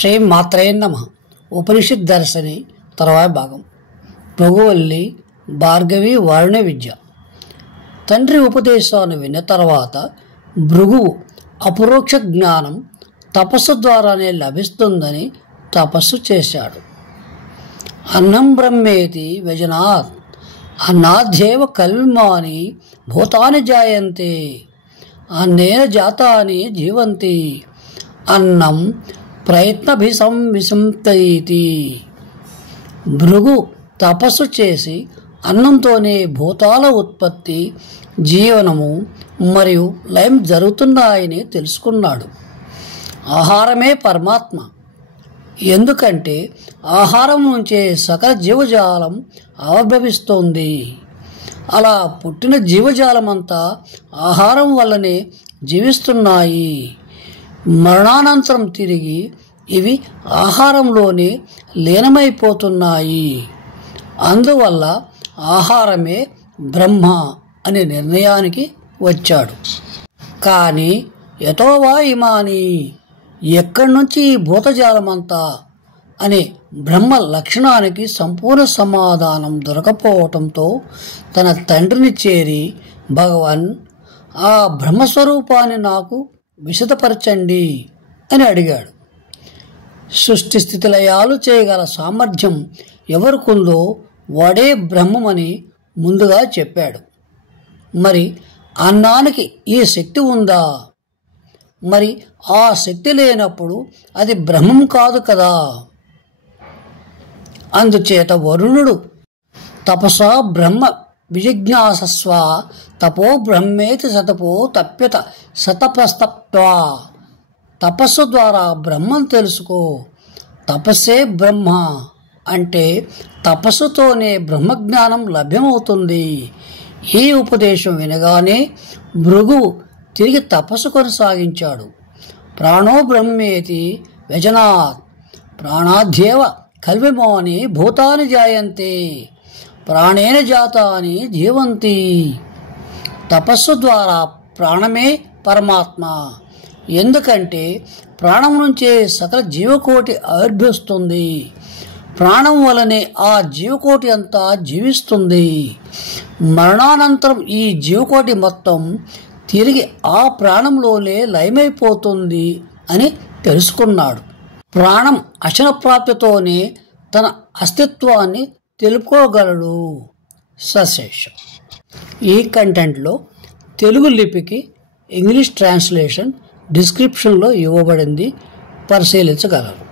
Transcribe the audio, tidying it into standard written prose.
శ్రీ మాత్రే నమః. ఉపనిషత్ దర్శని తర్వాయి భాగం. భృగువల్లి భార్గవి వారుణ విద్య. తండ్రి ఉపదేశాన్ని విన్న తర్వాత భృగువు అపరోక్ష జ్ఞానం తపస్సు ద్వారానే లభిస్తుందని తపస్సు చేశాడు. అన్నం బ్రహ్మేతి వ్యజనాత్ అన్నాధ్యేవ కల్మాని భూతాని జాయంతే అన్నేన జాతాని జీవంతి అన్నం ప్రయత్నభిసంవిసంతైతి. భృగు తపస్సు చేసి అన్నంతోనే భూతాల ఉత్పత్తి, జీవనము మరియు లయం జరుగుతున్నాయని తెలుసుకున్నాడు. ఆహారమే పరమాత్మ. ఎందుకంటే ఆహారం నుంచే సకల జీవజాలం ఆవిర్భవిస్తోంది. అలా పుట్టిన జీవజాలమంతా ఆహారం వల్లనే జీవిస్తున్నాయి. మరణానంతరం తిరిగి ఇవి ఆహారంలోనే లీనమైపోతున్నాయి. అందువల్ల ఆహారమే బ్రహ్మ అనే నిర్ణయానికి వచ్చాడు. కానీ యతోవా ఇమాని, ఎక్కడి నుంచి ఈ భూతజాలమంతా అనే బ్రహ్మ లక్షణానికి సంపూర్ణ సమాధానం దొరకపోవటంతో తన తండ్రిని చేరి, భగవన్, ఆ బ్రహ్మస్వరూపాన్ని నాకు విశదపరచండి అని అడిగాడు. సృష్టి స్థితిలయాలు చేయగల సామర్థ్యం ఎవరికుందో వాడే బ్రహ్మమని ముందుగా చెప్పాడు. మరి అన్నానికి ఈ శక్తి ఉందా? మరి ఆ శక్తి లేనప్పుడు అది బ్రహ్మం కాదు కదా. అందుచేత వరుణుడు తపసా బ్రహ్మ విజిజ్ఞాసస్వ తపో బ్రహ్మేతి సతపో తప్యత సతపస్తప్వా. తపస్సు ద్వారా బ్రహ్మం తెలుసుకో. తపస్సే బ్రహ్మ అంటే తపస్సుతోనే బ్రహ్మజ్ఞానం లభ్యమవుతుంది. ఈ ఉపదేశం వినగానే భృగువు తిరిగి తపస్సు కొనసాగించాడు. ప్రాణో బ్రహ్మేతి వ్యజనాత్ ప్రాణాధ్యేవ కల్విమాని భూతాని జాయంతే ప్రాణేన జాతాని జీవంతి. తపస్సు ద్వారా ప్రాణమే పరమాత్మ. ఎందుకంటే ప్రాణం నుంచే సకల జీవకోటి ఆవిర్భవిస్తుంది. ప్రాణం వలనే ఆ జీవకోటి అంతా జీవిస్తుంది. మరణానంతరం ఈ జీవకోటి మొత్తం తిరిగి ఆ ప్రాణంలోనే లయమైపోతుంది అని తెలుసుకున్నాడు. ప్రాణం అశనప్రాప్తితోనే తన అస్తిత్వాన్ని తెలుపుకోగలడు. సశేషం. ఈ కంటెంట్లో తెలుగు లిపికి ఇంగ్లీష్ ట్రాన్స్లేషన్ డిస్క్రిప్షన్లో ఇవ్వబడింది, పరిశీలించగలరు.